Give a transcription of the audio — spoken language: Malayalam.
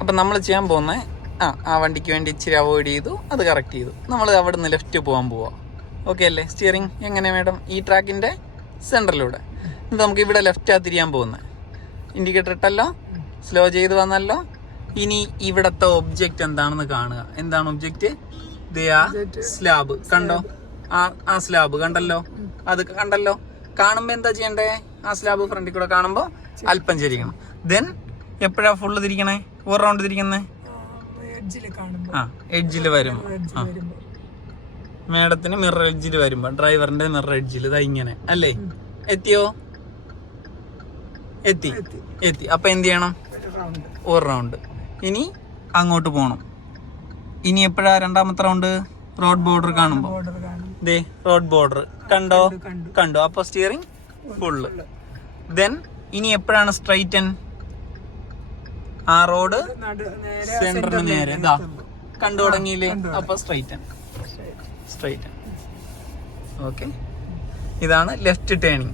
അപ്പം നമ്മൾ ചെയ്യാൻ പോകുന്ന ആ ആ വണ്ടിക്ക് വേണ്ടി ഇച്ചിരി അവോയ്ഡ് ചെയ്തു അത് കറക്റ്റ് ചെയ്തു. നമ്മൾ അവിടെ നിന്ന് ലെഫ്റ്റ് പോകാൻ പോവാം. ഓക്കെ അല്ലേ? സ്റ്റിയറിംഗ് എങ്ങനെ മേഡം ഈ ട്രാക്കിന്റെ സെന്ററിലൂടെ ഇത് നമുക്ക് ഇവിടെ ലെഫ്റ്റാ തിരിയാൻ പോകുന്നത് ഇൻഡിക്കേറ്റർ ഇട്ടല്ലോ സ്ലോ ചെയ്ത് വന്നല്ലോ. ഇനി ഇവിടത്തെ ഒബ്ജക്റ്റ് എന്താണെന്ന് കാണുക. എന്താണ് ഒബ്ജക്റ്റ് സ്ലാബ് കണ്ടോ? ആ ആ സ്ലാബ് കണ്ടല്ലോ? അത് കണ്ടല്ലോ? കാണുമ്പോ എന്താ ചെയ്യണ്ടേ? ആ സ്ലാബ് ഫ്രണ്ടിൽ കൂടെ കാണുമ്പോ അല്പം ചരിക്കണം. ദെൻ എപ്പോഴാ ഫുള്ള് തിരിക്കണേ? ഒരു റൗണ്ട് തിരിക്കുന്നേ? കാണുമ്പോ ആ എഡ്ജിൽ വരുമ്പോ ആ. മേഡത്തിന് മിറർ എഡ്ജിൽ വരുമ്പോ ഡ്രൈവറിന്റെ മിറർ എഡ്ജിൽ ഇതാ ഇങ്ങനെ അല്ലേ? എത്തിയോ? എത്തി. എത്തി. അപ്പൊ എന്ത് ചെയ്യണം? ഒരു റൗണ്ട് ഇനി അങ്ങോട്ട് പോണം. ഇനി എപ്പോഴാ രണ്ടാമത്തെ റൗണ്ട് റോഡ് ബോർഡർ കാണുമ്പോൾ കാണും. ദേ റോഡ് ബോർഡർ കണ്ടോ? കണ്ടോ കണ്ടു. അപ്പൊ സ്റ്റിയറിംഗ് ഫുള്ള് ദെൻ ഇനി എപ്പോഴാണ് സ്ട്രൈറ്റൻ ആ റോഡ് സെന്ററിന് നേരെ ഇതാ. കണ്ടു തുടങ്ങിയില്ലേ? അപ്പൊ സ്ട്രൈറ്റ് സ്ട്രൈറ്റ് ഓക്കെ ഇതാണ് ലെഫ്റ്റ് ടേണിങ്.